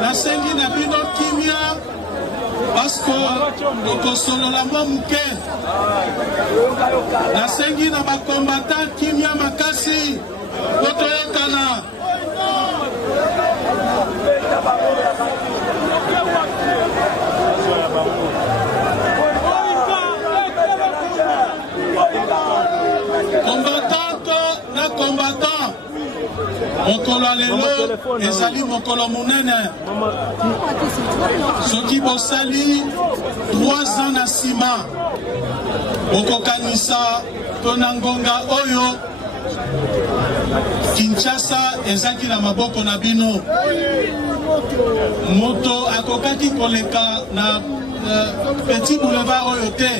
Nasengi na bino kimia parce que okosolo la momuke. Nasengi na bakombata kimia makasi otoyekana. Combattant na combattant mokolo lelo ezali mokolo munene soki bosali 3 ans na nsima okokanisa to na ngonga oyo Kinshasa ezaki na maboko na bino moto akokaki koleka na petit boulevard oyo te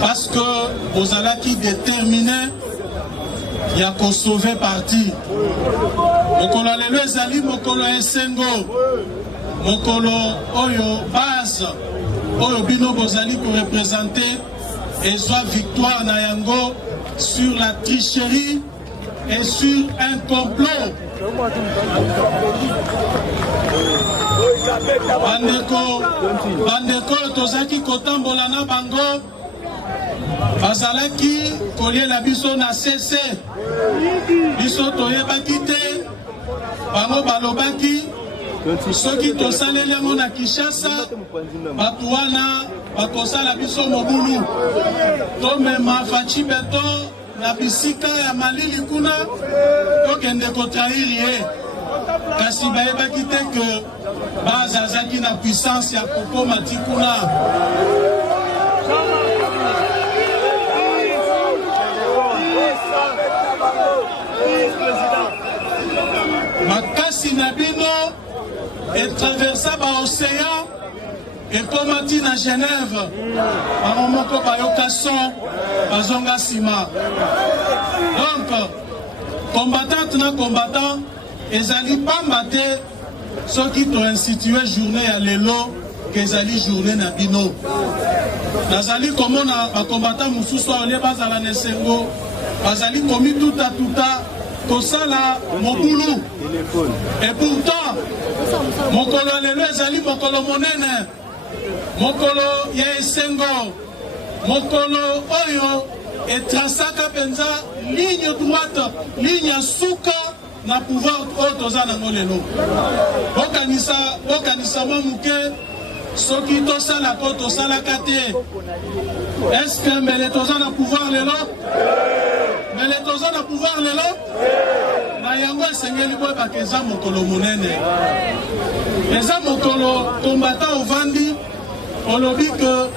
parce que vous allez déterminer il y a qu'au sauver parti. Mokolo lelo ezali mokolo esengo mokolo oyo base oyo bino bozali ko représenter ezwa victoire na yango sur la tricherie est sur un complot. Bandeko tozaki kotambola na bango bazalaki kolela biso na CC biso toyebaki te bango balobaki soki tosaleli yango na Kinshasa bato wana bakosala biso mobulu tomema faci beto na bisika ya malili kuna tokende kotrahiri ye kasi bayebaki te ke bazazaki na puissance ya kokoma ti kuna. Makasi na bino etraversa baocéan ekomati na Genève bango moko bayoka son bazonga nsima. Donc combattante na combattant ezali pamba te soki toinstitue journée ya lelo ke ezali journée na bino. Nazali komona bakombatant mosusu olie bazala na esengo bazali komi tuta kosala mobulu. Et pourtant mokolo ya lelo ezali mokolo monene, mokolo ya esengo, mokolo oyo etrasaka penza ligne droite, ligne ya suka na pouvoir oyo toza nango lelo. Bokanisa mwa muke soki tosalaka tosalaka te. Est-ce que mbele toza na pouvoir lelo? Mbele toza na pouvoir lelo? Na yango esengeli boyebaka eza mokolo monene, eza mokolo kombata ovandi olobi ke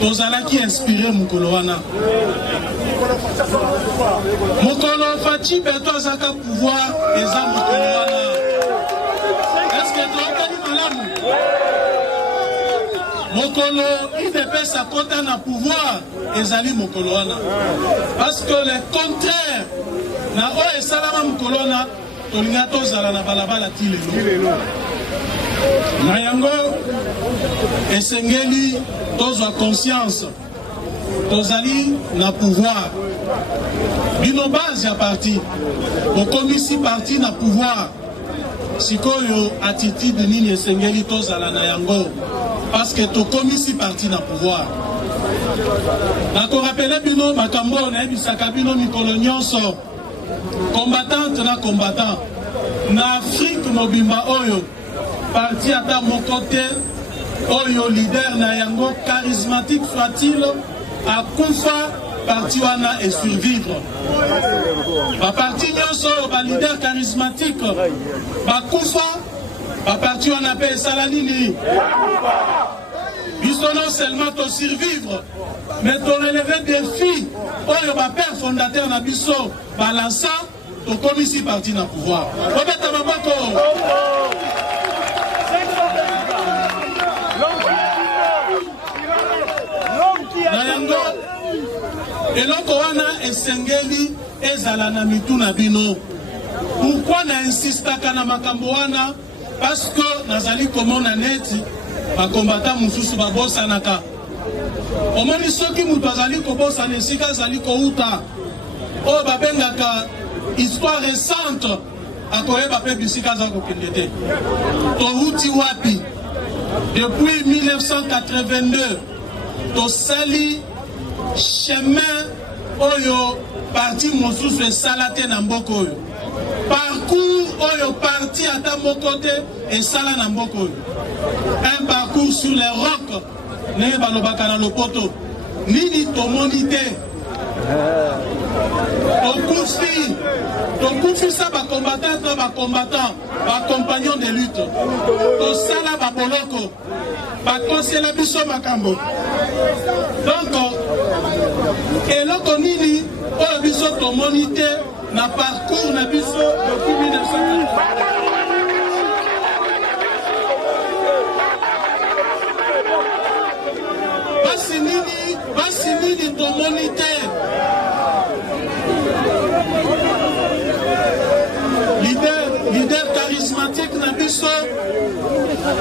tozalaki inspiré mokolo wana. Mokolo faci beto azaka pouvoir eza mokolo wana. Est-ce que toyokani malamu? Mokolo IDPS akota na pouvoir ezali mokolo wana. Parce que le contraire na oyo esalama mokolo wana tolinga tozala na balabala ti lelo. Na yango esengeli tozwa conscience tozali na pouvoir. Bino base ya parti okomisi parti na pouvoir. Sikoyo attitude nini esengeli tozala na yango parce que tokomisi parti na pouvoir. Nakorapele bino makambo nayebisaka bino mikolo nyonso combattante na combattant na Afrique mobimba oyo parti ata moko te oyo leader na yango charismatique soit-il akufa parti wana et survivre. Ba parti nyonso oyo ba leader charismatique bakufa ba parti wana pe esala nini? Biso non seulement to survivre mais to relever défi oyo ba père fondateur na biso balansa to komisi parti na pouvoir. Obeta maboko na yango eloko wana esengeli ezala na mitu na bino. Pourquoi na insistaka na makambo wana? Parce que nazali komona neti bakombata mosusu babosanaka. Omoni soki mutu azali kobosana esika azali kouta oyo babengaka histoire récente akoyeba mpe bisika aza kokende te. Touti wapi? Depuis 1982 tosali chemin oyo parti mosusu esala te na mboka oyo. Parcours oyo parti ata moko te esala na mboka oyo. Un parcours sur les rocs ndenge balobaka na lopoto. Nini tomoni te? Tokufi sa bacombattant na bacombattant bacompagnon de lutte tosala baboloko bakosela biso makambo. Donc eloko nini oyo biso tomoni te na parcours na biso depuis 1980. Basi nini tomoni te? Leader charismatique na biso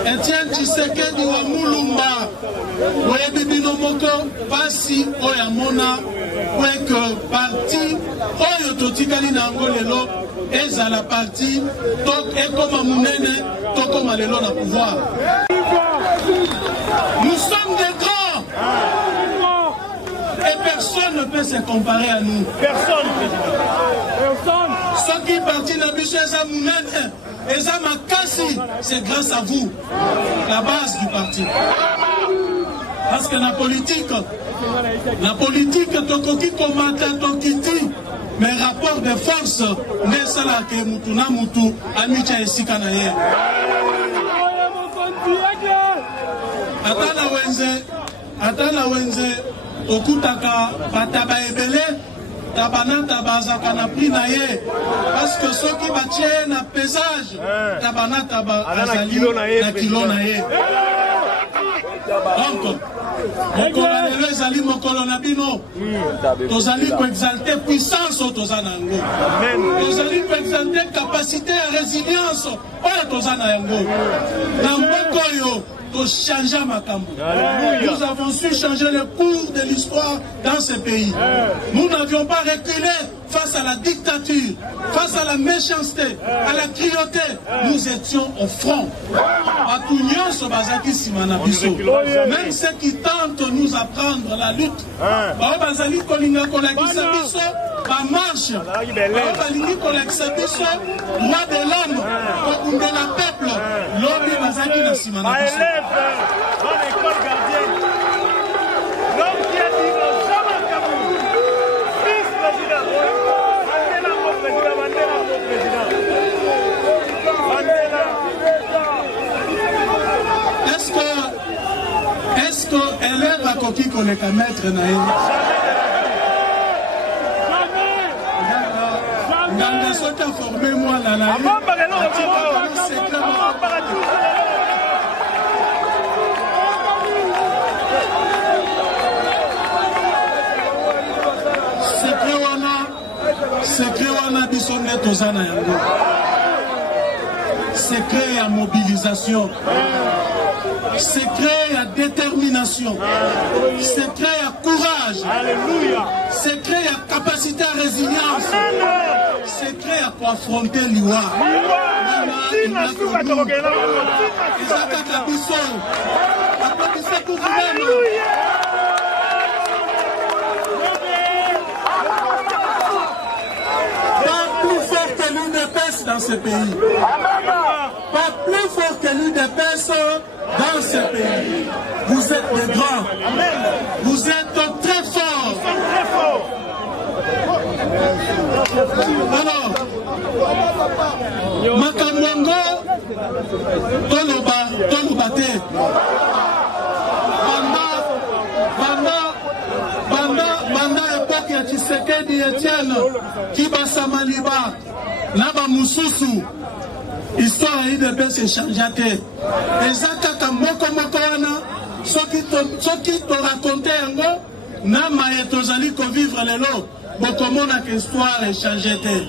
Etienne Tshisekedi wa Mulumba oyebi bino moko pasi oyo amona pour que parti oyo totikali na yango lelo ezala parti ekoma munene tokoma lelo na pouvoir. Nous sommes des grands et personne ne peut se comparer à nous. Personne. Ceux qui partent na biso eza munene eza makasi, c'est grâce à vous, la base du parti. Parce que la politique tokoki komata tokiti, mais rapport de force ne sala ke mutu na mutu amicha esika na ye. Atana wenze okutaka bataba ebele tabana tabazaka na prix na ye parce que ceux qui batie na pesage tabana taba azali na kilo na ye. Donc mokolo lelo ezali mokolo na bino tozali koexalte puissance oyo toza na yango, tozali koexalte capacité ya résilience oyo toza na yango na mboka oyo changer makambo. Nous avons su changer le cours de l'histoire dans ce pays. Nous n'avions pas reculé face à la dictature, face à la méchanceté, à la cruauté. Nous étions au front. Même ceux qui tentent de nous apprendre la lutte, marche, droit de l'homme, de la peuple, l'homme dans l'école gardienne. L'homme qui a dit non, jamais Kaboul. Vice-président. Mandela, mon président. Mandela, mon président. Mandela. Est-ce que élève à coquille qu'on est qu'à mettre naïf? Jamais. Jamais. Formé moi la naïf. Secret wana biso nde toza na yango. Secret ya mobilisation, secret ya détermination, secret ya courage, secret ya capacité à résilience, secret ya affronter liwa. Ezaka biso. Applaudissez pour vous-même. Dans ce pays. Pas plus fort que l'UDPS dans ce pays. Vous êtes des grands. Vous êtes très forts. Alors, Makamwango, Tolobate, Banda époque ya Tshisekedi Etienne, Kibasa Maliba, Naba Mususu, histoire de UDPS échangeate. Et ça, kaka moko wana, soki to raconte yango, na maye tozali ko vivre lelo, bokomona que histoire échangeate.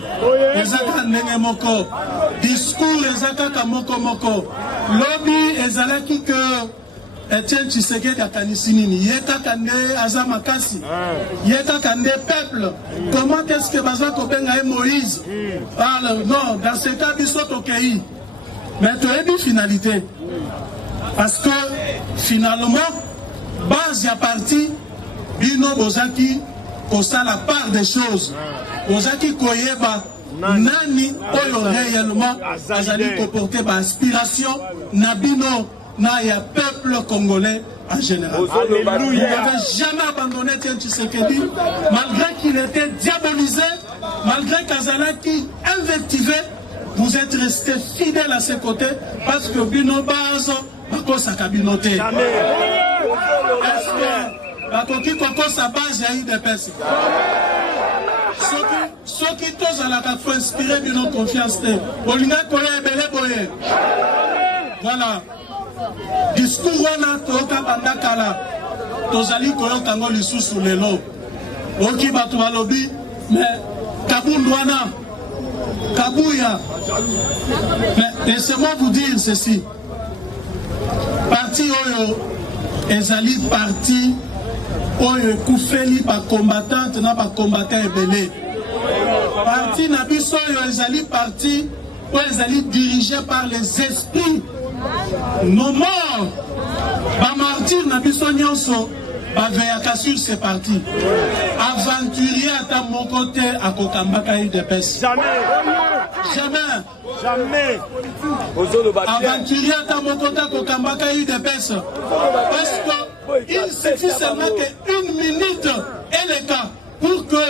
Et ça ndenge moko, discours et ça kaka moko. Lobby ezalaki que Etienne Tshisekedi akanisi nini? Yeka kande azama kasi. Yeka kande peuple. Comment est-ce que baza kobenga Moïse? Non, dans ce cas biso tokei. Mais tu as dit finalité. Parce que finalement, base ya parti bino bozaki kosa la part des choses. Bozaki koyeba nani oyo réellement azali ko porter ba aspiration na bino. Na ya peuple congolais en général. Alléluia. Vous n'avez jamais abandonné Etienne Tshisekedi, malgré qu'il était diabolisé, malgré qu'Azalaki invectivé, vous êtes resté fidèle à ses côtés parce que Bino Bazo, Bako Sakabinote. Est-ce que Bakoki Koko sa base a eu des personnes? Ceux qui tous à la faut inspirer Bino confiance. Bolina Koye Bele Boye. Voilà. Discours wana toka bandakala tozali koyoka ngo lisusu lelo oki bato balobi mais kabundu wana kabuya. Mais laissez-moi vous dire ceci, parti oyo ezali parti oyo ekufeli bakombatante na bakombatant ebele. Parti na biso oyo ezali parti oyo ezali dirigé par les esprits. Nos morts, bamartyrs na biso nyonso baveyaka sur ce parti. Aventurier ata moko te akokambaka UDPS. Jamais. Jamais. Aventurier ata moko te akokambaka UDPS. Parce que il suffit seulement qu'une minute et le cas pour que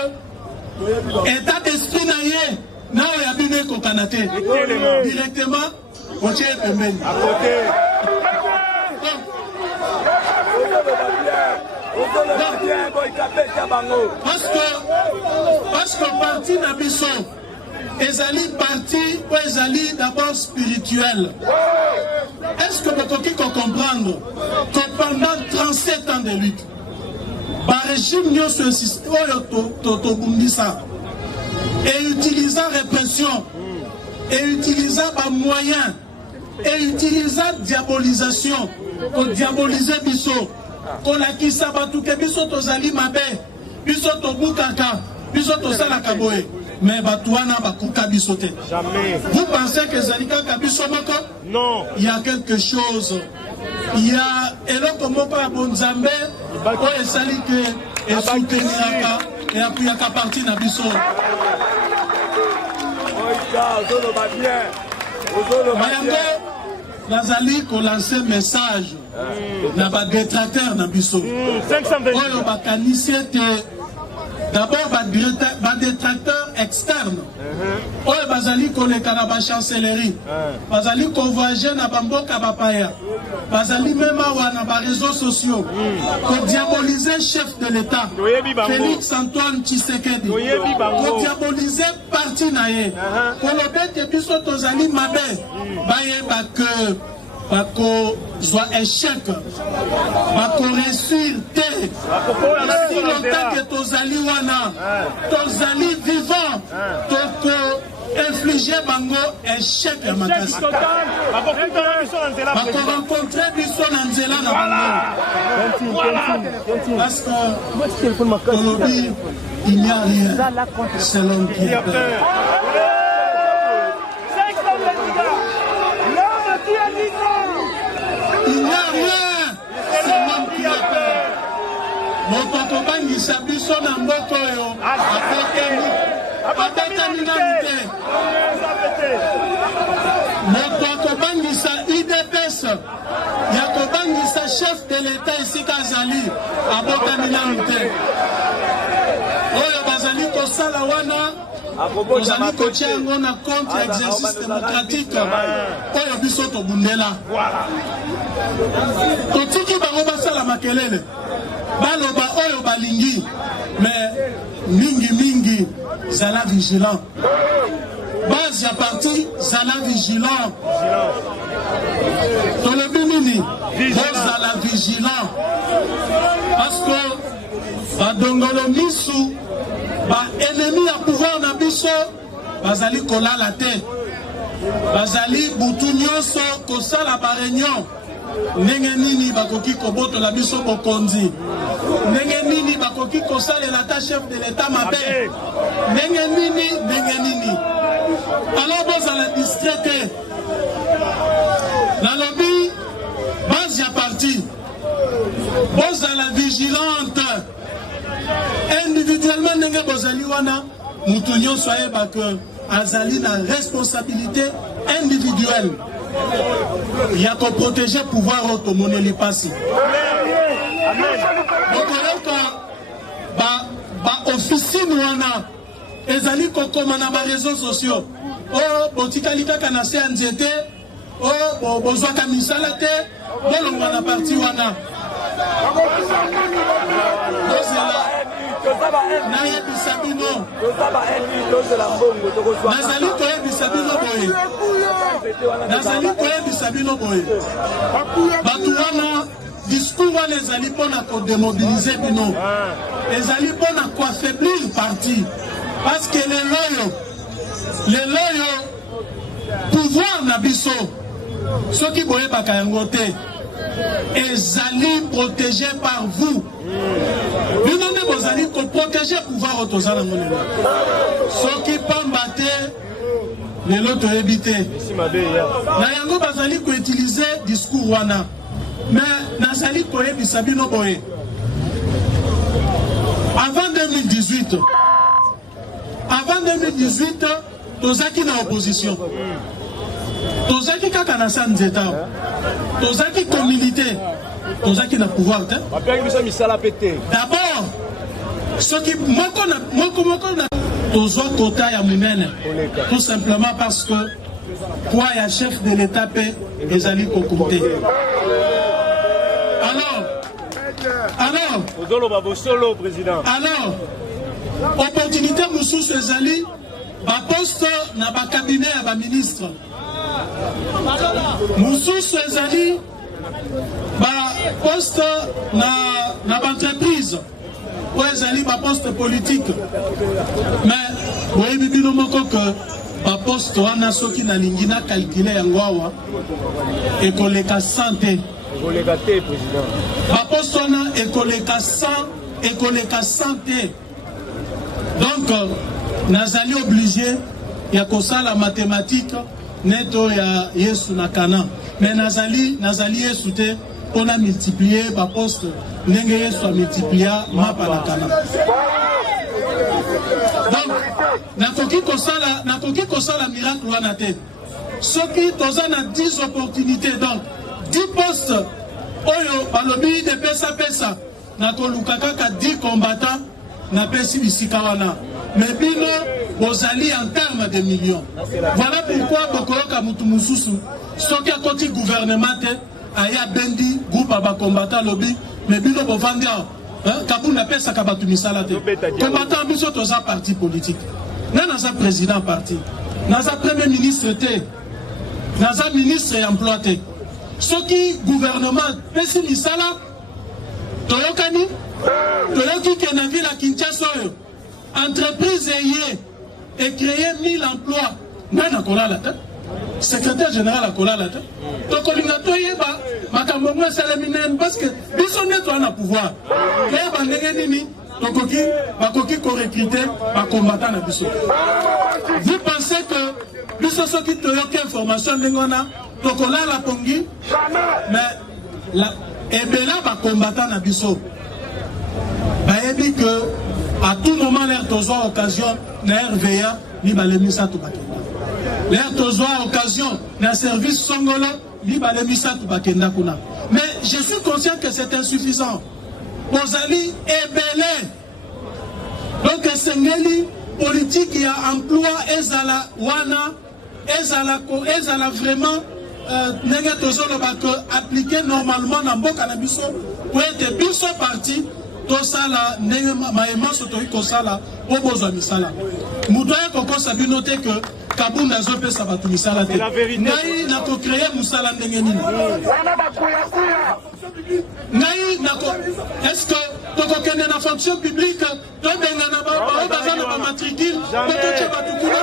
état d'esprit na ye na oyabine kokanate directement au tient pembeni. Parce que parti na biso ezali parti ou ezali d'abord spirituel. Est-ce que vous pouvez comprendre que pendant 37 ans de lutte, le régime n'y a et utilisant répression, et utilisant moyens, et utilisant diabolisation, pour diaboliser biso, qu'on a qui sabatu que biso tozali mabe, biso to bukaka, biso to salaka boye. Mais Batouana Bakuka bisote. Jamais. Vous pensez que Zalika Kabisomoko? Non. Il y a quelque chose. Il y a Eloko Mopa Bonzambe, et Salike, et Souteniraka, et Apuyaka parti Nabiso. Mayango, Nazali ko lancé message. Na ba détracteur Nabiso. 520. Oyo bakanisier te. D'abord, des détracteurs externes. Oyo bazali koleka na ba chancellerie. Bazali convoyager na bamboka bapaya. Bazali même awa na ba réseaux sociaux. Ko diaboliser chef de l'État. Félix Antoine Tshisekedi. Ko diaboliser parti na ye. Ko lobete biso tozali mabe. Baye que bako soit échec, bako réussir te. Si longtemps que tozali wana, tozali vivant, toko infliger bango échec ya makasi. Bako rencontrer biso na nzela na bango. Parce que Kolobi, il n'y a rien selon qui est peur. Il n'y a rien, c'est l'homme qui a peur. Mon papa Bangisa biso na mboko yo, abotani na mite. Mon papa Bangisa IDPS, yako Bangisa chef de l'État ici Kazali, abotani na mite. Oyo bazali kosala wana. Ozali kotia yango na contre exercice démocratique oyo biso tobundela totiki bango basala makelele baloba oyo balingi mais mingi zala vigilant base ya parti zala vigilant tolobi nini bozala vigilant parce que badongolo misu ba ennemi ya pouvoir na biso bazali kolala te bazali butu nyonso kosala ba réunion ndenge nini bakoki kobotola biso bokonzi ndenge nini bakoki kosalela ta chef de l'État mabe ndenge nini alors bozala distrait te nalobi base ya parti bozala vigilante individuellement ndenge bozali wana mutu nyonso ayeba ke azali na responsabilité individuelle ya koprotéger pouvoir oyo tomoneli pasi okoyoka baofficine wana ezali kokoma na baréseaux sociaux oyo botikali kaka na se ya nzete oyo bozwaka misala te bolongwa na parti wana nayebisa bino nazali koyebisa bino boye bato wana discours wana ezali mpona kodemobilize bino ezali mpona koaffaiblir parti parce que lelo yo pouvoir na biso soki boyebaka yango te ezali protégé par vous. Vous n'avez pas allé protéger le pouvoir autour de nous. Ce qui peut battre les lots éviter. Nayango bazali ko utiliser discours wana. Mais nazali ko ebisabino boye. Avant 2018, tozaki na opposition. Tozaki kaka na sanzeta. Tozaki communauté. Tozaki na pouvoir. D'abord, ce qui moko na tozo kota ya munene. Tout simplement parce que quoi ya chef de l'État pe ezali kokumte. Alors, opportunité mosusu ezali ba poste na ba cabinet ya ba ministre. Mosusu ezali ba poste na ba entreprise. Ou ezali ba poste politique. Mais boye bibino moko que ba poste wana soki na lingina calculer yango awa ekoleka santé. Ba poste wana ekoleka santé. Donc nazali obligé ya kosala mathématique neto ya Yesu na Kana. Mais nazali Yesu te on a multiplié ba poste ndenge Yesu a multiplié mapa na Kana. Donc nakoki kosala miracle wana te. Soki toza na 10 opportunités, donc 10 postes oyo balobi de pesa na koluka kaka 10 combattants na pesi bisika wana. Mais bino bozali en termes de millions. Voilà pourquoi bokoloka mutu mususu soki akoti gouvernement te aya bendi groupe aba combattant lobby mais bino bovandi kabunda pesa kabatu misala te. Combattant biso toza parti politique. Na naza président parti. Naza premier ministre te. Naza ministre et emploi te. Soki gouvernement pesi misala toyokani toyoki ke na ville à Kinshasa oyo entreprise et créer 1000 emplois. Nana kolala ta secrétaire général a kolala ta to kolinga to yeba makambo ngwa salaminen parce que biso neto na pouvoir ya bandenge nini tokoki bakoki ko recruter ba combattant na biso. Vous pensez que biso soki toyoki information ndengona tokolala pongi mais la ebela ba combattant na biso bayebi que à tout moment l'air tozoa occasion na RVA ni balemisa to bakenda l'air tozoa occasion na service songolo ni balemisa to bakenda kuna. Mais je suis conscient que c'est insuffisant. Bozali ebele donc sengeli politique ya emploi ezala wana ezala vraiment nenge tozolo bako appliquer normalement na mboka na biso pour être biso parti tosala nenge maema soto ikosala obozo misala mudoya kokosa binote que kabunda zope sabatu misala te ngai na ko créer musala ndenge nini ngai na ko est-ce que toko kende na fonction publique to benga na ba bazana ba matricule to batukuna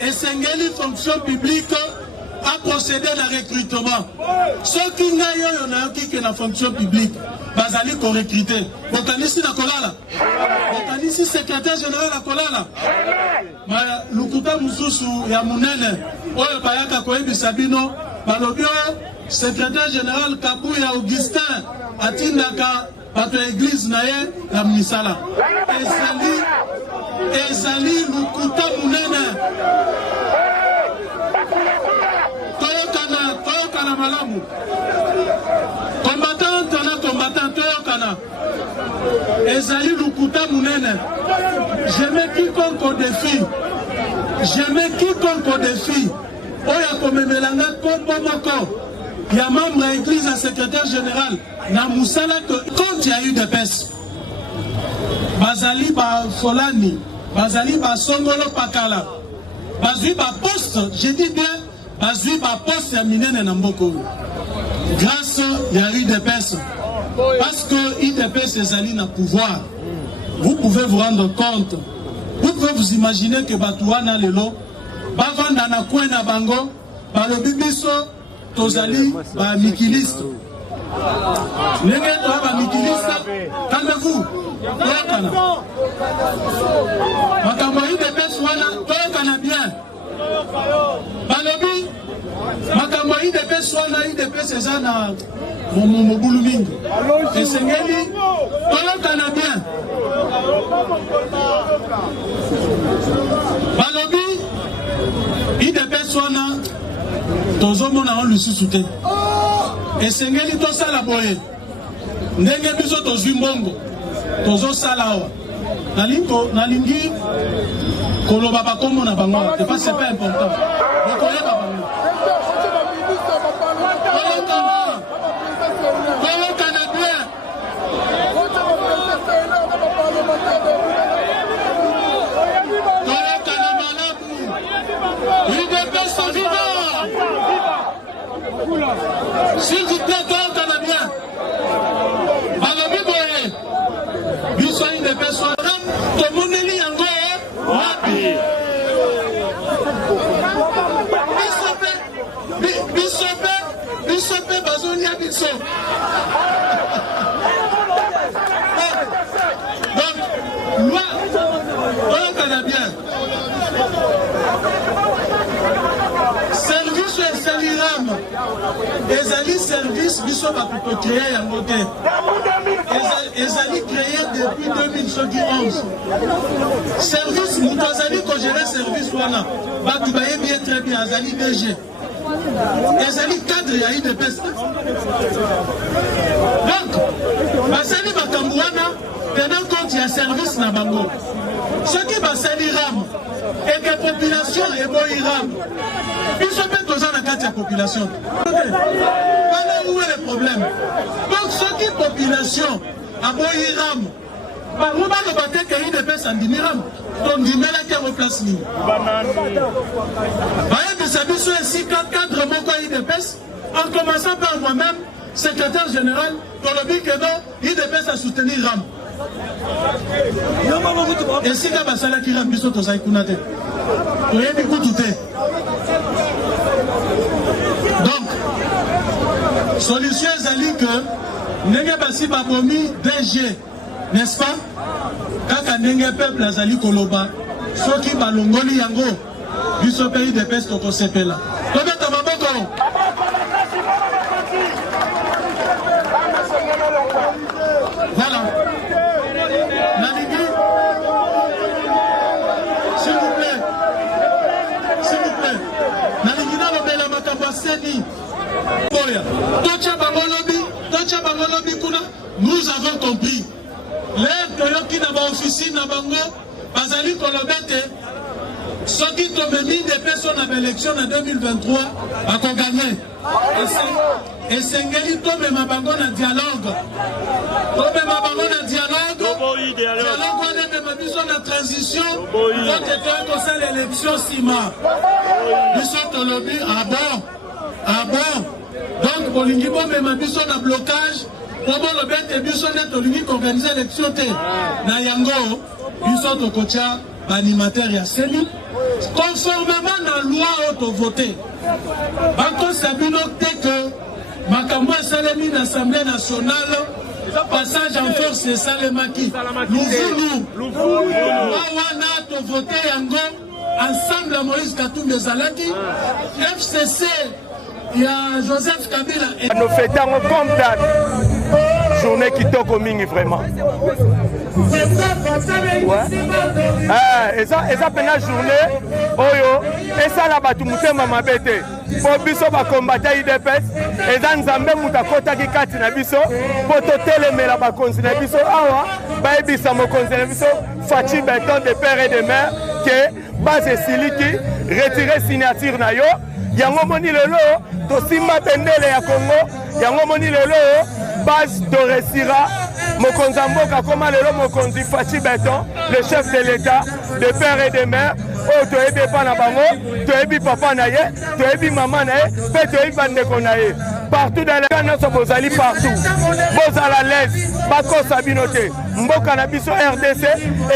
Esengeli fonction publique a procédé à recrutement. Ceux qui n'ont pas la fonction publique, bazali ko recruter. Bokanisi na kolala. Bokanisi secrétaire général na kolala. Ma lukuta mususu ya munene. Oyo bayaka ko ebisa bino balobio secrétaire général Kabuya Augustin atindaka bato église na ye na misala. Ezali lukuta munene. Toyokana malamu. Combattant toyokana. Ezali lukuta munene. Je mets quiconque au défi. Oya komemelanga kombo moko. Il y a membre de l'église, un secrétaire général. Na musala que quand il y a eu des pèses. Bazali ba Folani. Bazali ba Songolo Pakala. Bazui ba poste, je dis bien, bazui ba poste ya minene na mboko. Grâce, il y a eu des pèses. Parce que IDPS ezali na pouvoir. Vous pouvez vous rendre compte. Vous pouvez vous imaginer que Batouana Lelo, Bavanda na Kwena Bango, balobi biso tozali ba mikiliste. Ndenge to ba mikiliste, calmez-vous. Toyokana. Makambo IDPS wana toyokana bien. Balobi makambo IDPS wana IDPS eza na mobulu mingi. Esengeli toyokana bien. Balobi IDPS wana tozomona on lisusu te. Esengeli tosala boye. Ndenge biso tozwi mbongo. Tozosala awa. Nalingi koloba bakombo na bango. C'est pas important. Bokoyeba bango. Toyokana bien. Toyokana malabu. IDPS sont vivants. S'il vous plaît, toyokana bien. Balobi boye. Biso IDPS wana tomoneli yango wapi. Bisope bazonia biso. Donc, loi, toyokana bien. Service et Saliram. Ezali service biso bakuto créé yango te. Ezali créé depuis 2011. Service mutazali ko gérer service wana. Batu baye bien très bien azali DG. Ezali cadre ya IDPS. Donc, basali makambo wana tenant compte ya service na bango. Ce qui basali ram et que population et boy ram. Ils sont peut dans la carte de la population. Voilà où est le problème. Donc, ce qui est population, à Boyiram, par où va le bâtir qu'il y a des personnes en Dimiram, donc du mal à qui replace nous. Voyez que ça dit ici, cadre mon pays de pêche, en commençant par moi-même, secrétaire général, pour le but que non, il dépêche à soutenir RAM. Et si la basala qui ram biso to saïkunate, vous avez du coup tout est. Donc, solution est que Nenge Basi Babomi DG, n'est-ce pas? Kaka Nenge Peuple Azali Koloba, Soki Balongoli Yango, du pays de peste au Sepela. Voilà. Nalingi, s'il vous plaît. S'il vous plaît. Nalingi na lobela makabaseni. Nous avons compris. L'air que qui n'a pas officier n'a pas bazali kolobete. Ce qui tombe mis des personnes à l'élection en 2023 a gagné. Et Sengeli tombe ma bango na dialogue. Tombe ma bango na dialogue. Dialogue on est même besoin de transition. Donc quand ça l'élection Sima. Nous sommes au lobby ah bon. Ah bon. Donc bolingi bon même besoin de blocage. Comment le bête est besoin d'être l'unique organisé l'élection na yango. Nous sommes au cocha animateur ya Seni. Conformément à la loi auto-votée, Banco Sabino que Makambo Salemi l'Assemblée nationale, passage en force de Salemaki, nous voulons auto-voté Yango, ensemble à Moïse Katumbe Zalaki, FCC, il y a Joseph Kabila. Nous fêtons comme date, journée qui toque au mini vraiment. Eza pena journée oyo esa la batu mutema mabete po biso ba combattre IDPS eza nzambe mutakota ki kati na biso po totelemela bakonzi na biso awa bayebisa mokonzi na biso Fachi Beton de père et de mère que base siliki retirer signature na yo yango moni lelo to simba bendele ya Congo yango moni lelo base de Resira mokonzi mboka koma lelo mokonzi Fachi Beton le chef de l'État de père et de mère oh to ebi pa na bango to ebi papa na ye to ebi mama na ye pe to ebi bandeko na ye partout dans les gens bozali partout bozala l'aise bakosa binote mboka na biso RDC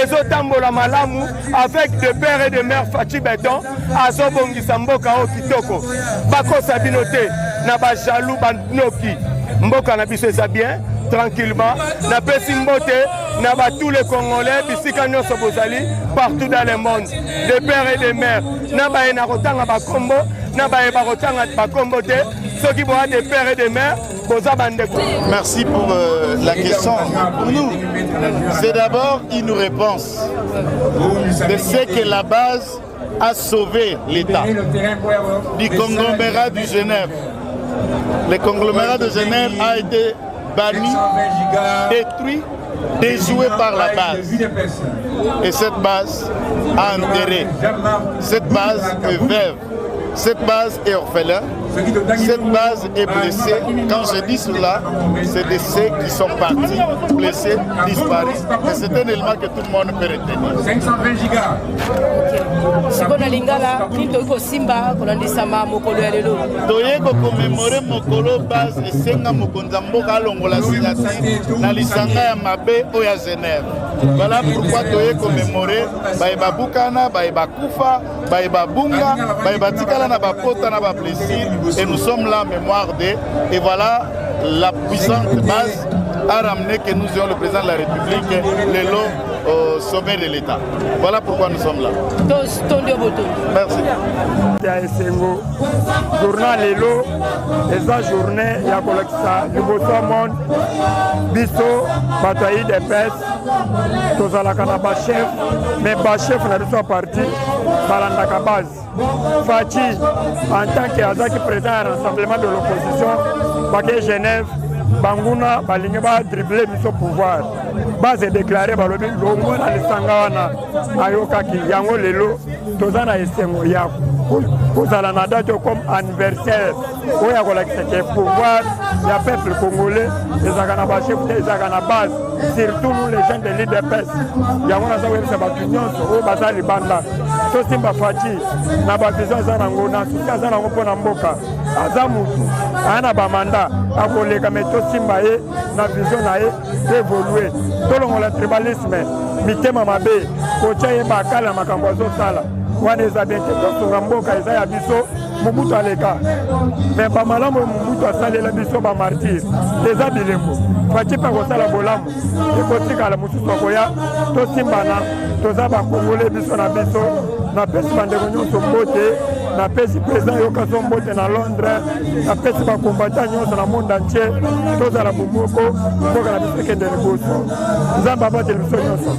ezotambola malamu avec de père et de mère Fachi Béton azobongisa mboka o kitoko bakosa binote na ba jaloux banoki mboka na biso eza bien tranquillement na pesi mbote na ba tous les Congolais bisika nyonso bozali partout dans le monde de père et de mère na ba ena kotanga ba kombo na ba eba kotanga ba kombo te soki boa de père et de mère boza bandeko. Merci pour la question. Pour nous, c'est d'abord une réponse de ce que la base a sauvé l'État du conglomérat de Genève. Le conglomérat de Genève a été banni, détruit, déjoué par la base. Et cette base a enterré. Cette base est veuve. Cette base est orphelin. Cette base est blessée. Quand je dis cela, c'est de ceux qui sont partis, blessés, disparus. Et c'est un élément que tout le monde peut retenir. 520 gigas. Sikona lingala, kinto iko simba, kolandisa ma mokolo ya lelo. Toye ko commémorer mokolo base esenga mokonza mboka longola signature na lisanga ya mabe o ya Genève. Voilà pourquoi toye commémorer baeba bukana, baeba kufa, baeba bunga, baeba tikala na bapota na ba blessure. Et nous sommes là en mémoire d'eux. Et voilà la puissante base a ramené que nous ayons le président de la République, le lot au sommet de l'État. Voilà pourquoi nous sommes là. Merci. Journal Lelo, eza journée ya kolakisa liboso monde biso bataille des pes tozalaka na ba chef mais ba chef na biso parti balandaka base Fachi en tant que azaki président à rassemblement de l'opposition bake Genève banguna balingi ba dribbler biso pouvoir base déclaré balobi longo na lisanga wana ayokaki yango lelo tozana esengo ya kozala na date comme anniversaire oyo akolakisa ke pouvoir ya peuple congolais ezalaka na bachef te ezalaka na base surtout nous les gens de l'UDPS yango naza koyebisa bato nyonso oyo baza libanda tosimba Fachi na bavision aza nango na suki aza nango mpo na mboka aza mutu aya na bamanda akoleka me tosimba ye na vision na ye evolue tolongola tribalisme mitema mabe kotia ye bakala makambo azosala wana eza bien te tosunga mboka eza ya biso mobutu aleka me bamalamu oyo mobutu asalela biso bamartire eza bilembo Fachi mpe kosala bolamu ekotikala mosusu akoya tosimbana toza bakongole biso na biso napesi bandeko nyonso mbote napesi président yokaso mbote na Londres napesi bakombata nyonso na monde entier tozala bomoko mboka na biso ekende liboso nzambe abateli biso nyonso.